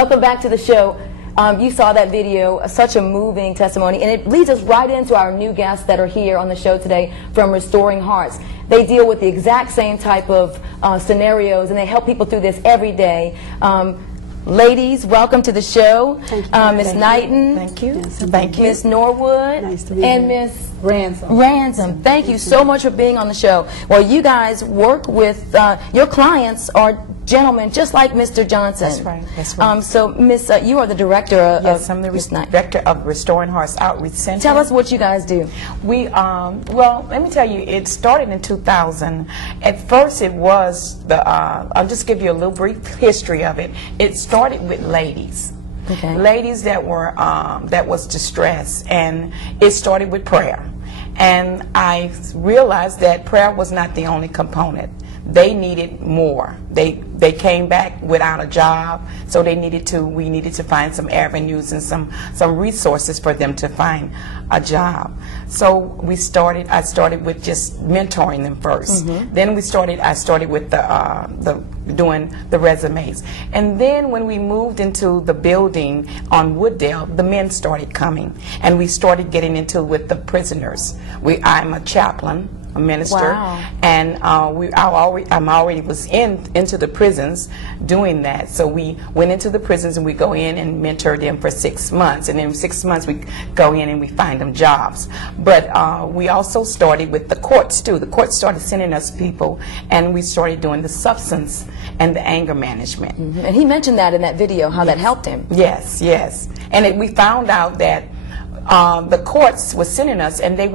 Welcome back to the show. You saw that video, such a moving testimony, and it leads us right into our new guests that are here on the show today from Restoring Hearts. They deal with the exact same type of scenarios, and they help people through this every day. Ladies, welcome to the show. Miss Knighton. Thank you. Yes, thank you. Miss Norwood. Nice to be and here. Miss Ransom. Thank you so much for being on the show. Well, you guys work with, your clients are gentlemen just like Mr. Johnson. That's right. That's right. So, Miss, you are the director of I'm the director of Restoring Hearts Outreach Center. Tell us what you guys do. We, well, let me tell you, it started in 2000. At first, it was the. I'll just give you a little brief history of it. It started with ladies. Okay. Ladies that were that was distressed, and it started with prayer. And I realized that prayer was not the only component. They needed more. They came back without a job, so we needed to find some avenues and some resources for them to find a job. So I started with just mentoring them first. Then I started with doing the resumes. And then when we moved into the building on Wooddale, the men started coming, and we started getting into with the prisoners. I'm a chaplain, a minister, wow. And I'm already was into the prisons doing that. So we went into the prisons, and we go in and mentor them for 6 months, and then in 6 months we go in and we find them jobs. But we also started with the courts too. The courts started sending us people, and we started doing the substance and the anger management. And he mentioned that in that video, how that helped him. Yes, yes. And we found out that the courts were sending us, and they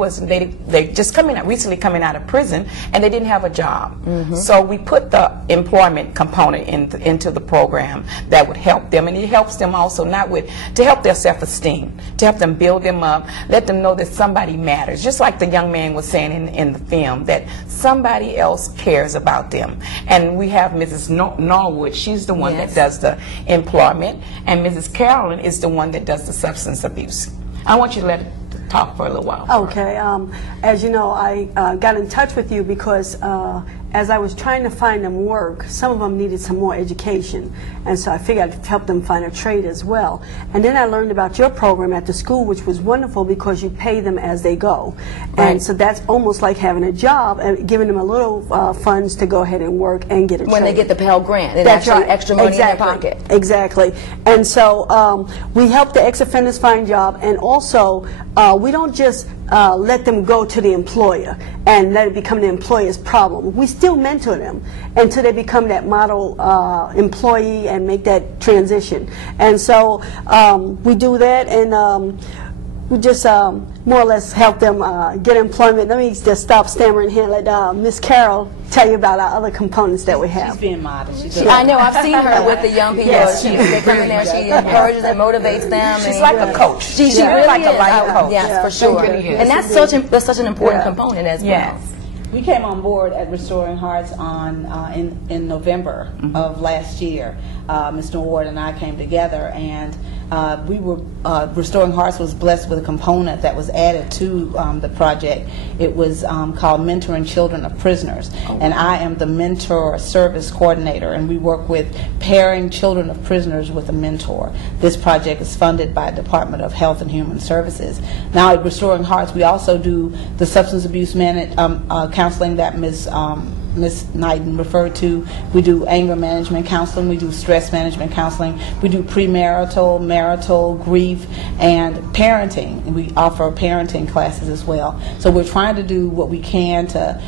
just recently coming out of prison, and they didn't have a job. So we put the employment component into the program that would help them, and it helps them also to help their self-esteem, to help them build them up, let them know that somebody matters. Just like the young man was saying in the film, that somebody else cares about them. And we have Mrs. Norwood. She's the one that does the employment, and Mrs. Carolyn is the one that does the substance abuse. I want you to let it talk for a little while. Okay. As you know, I got in touch with you because as I was trying to find them work, some of them needed some more education, and so I figured I'd help them find a trade as well. And then I learned about your program at the school, which was wonderful because you pay them as they go. Right. And so that's almost like having a job and giving them a little funds to go ahead and work and get a trade. When they get the Pell Grant, it's That's actually right. extra money Exactly. in their pocket. Exactly. And so we help the ex-offenders find job, and also we don't just let them go to the employer and let it become the employer's problem. We still mentor them until they become that model employee and make that transition. And so we do that, and we just more or less help them get employment. Let me just stop stammering here and let Miss Carol tell you about our other components that we have. She's being modest. I know, I've seen her with the young people. Yes, They come in there, she encourages and motivates them. She's like a coach. She She's really like a is. life coach. Yes, for sure. really is. And that's such an important component as well. Yes. We came on board at Restoring Hearts in November of last year. Ms. Norwood and I came together, and Restoring Hearts was blessed with a component that was added to the project. It was called Mentoring Children of Prisoners, and I am the mentor service coordinator, and we work with pairing children of prisoners with a mentor. This project is funded by the Department of Health and Human Services. Now at Restoring Hearts, we also do the substance abuse counseling that Ms. Knighton referred to. We do anger management counseling, we do stress management counseling, we do premarital, marital, grief, and parenting. And we offer parenting classes as well. So we're trying to do what we can to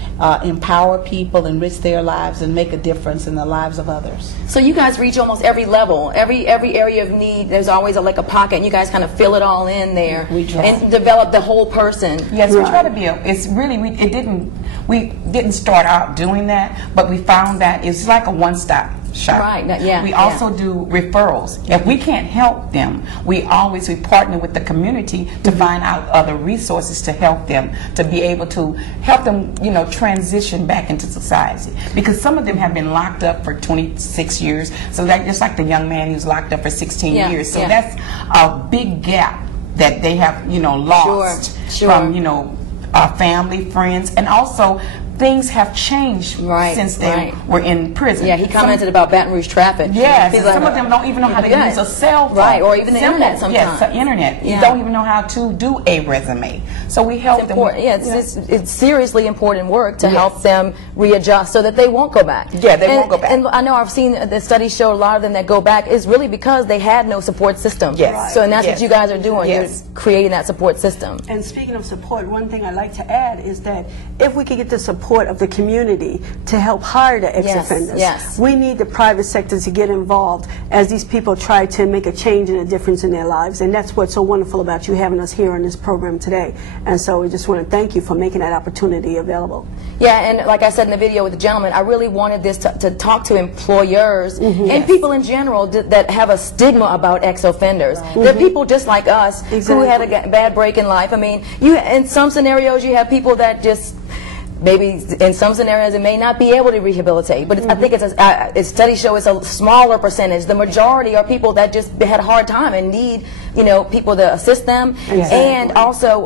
empower people, enrich their lives, and make a difference in the lives of others. So you guys reach almost every level, every area of need. There's always like a pocket, and you guys kind of fill it all in there We try. and develop the whole person. Yes, we try to be. We didn't start out doing that, but we found that it's like a one-stop shop. Right. Yeah. We also do referrals. If we can't help them, we partner with the community to find out other resources to help them, to be able to help them, transition back into society. Because some of them have been locked up for 26 years. So that just like the young man who's locked up for 16 years. So that's a big gap that they have, lost Sure. from, family, friends, and also things have changed Right, since they right. were in prison. Yeah, he commented about Baton Rouge traffic. Yes, He's some like, of them don't even know how to yeah. use a cell phone. Right, or even the Simple. internet sometimes. Yes, the internet. Yeah. You don't even know how to do a resume. So we help them. Important. Yeah, it's seriously important work to help them readjust so that they won't go back. Yeah, they won't go back. And I know I've seen the studies show a lot of them that go back is really because they had no support system. Yes. Right. So and that's Yes. what you guys are doing. Yes. You're creating that support system. And speaking of support, one thing I'd like to add is that if we could get the support of the community to help hire the ex-offenders, yes. we need the private sector to get involved as these people try to make a change and a difference in their lives. And that's what's so wonderful about you having us here on this program today. And so we just want to thank you for making that opportunity available. Yeah, and like I said in the video with the gentleman, I really wanted this to talk to employers and people in general that have a stigma about ex-offenders. They're people just like us who had a bad break in life. I mean, in some scenarios you have people that just maybe in some scenarios it may not be able to rehabilitate, but I think studies show it's a smaller percentage. The majority are people that just had a hard time and need, you know, people to assist them. Exactly. And also,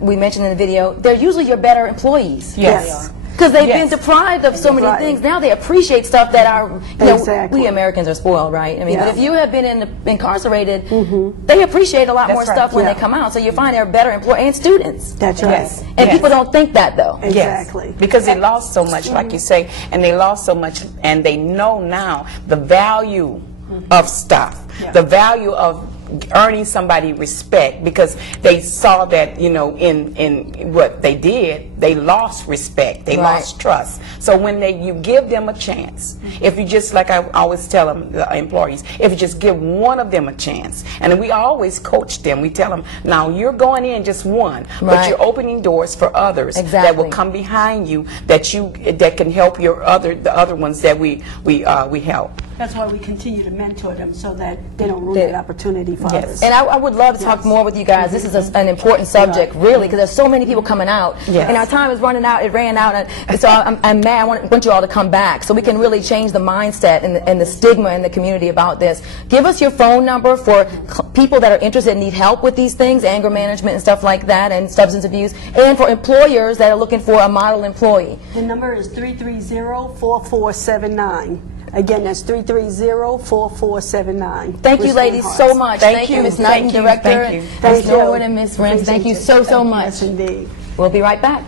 we mentioned in the video, they're usually your better employees. Yes. Because they've Yes. been deprived of so many Right. things. Now they appreciate stuff that are, you know, Exactly. we Americans are spoiled, right? I mean, Yeah. but if you have been incarcerated, they appreciate a lot That's more right. stuff when Yeah. they come out. So you find they're better employees and students. That's right. Yes. And Yes. people don't think that, though. Exactly. Yes, because they lost so much, like you say, and they lost so much, and they know now the value of stuff, the value of earning somebody respect, because they saw that, you know, in what they did, they lost respect, they Right. lost trust. So when you give them a chance, if you just, like I always tell them, the employees, if you just give one of them a chance, and we always coach them, we tell them, now you're going in just one, but Right. you're opening doors for others that Exactly. will come behind you, that can help the other ones that we help. That's why we continue to mentor them so that they don't ruin that opportunity for Yes. others. And I would love to talk more with you guys. This is an important subject, really, because there's so many people coming out. Yes. And our time is running out. It ran out. And so I'm mad. I want you all to come back so we can really change the mindset and the stigma in the community about this. Give us your phone number for people that are interested and need help with these things, anger management and stuff like that, and substance abuse, and for employers that are looking for a model employee. The number is 330-4479. Again, that's 330-4479. Thank you, Restoring ladies, Hearts. so much. Thank you, you. Ms. Knighton, Thank you. Director, Thank you. Ms. Thank you. Norwood, and Ms. Renz. Thank you Appreciate so you. much. Yes, indeed. We'll be right back.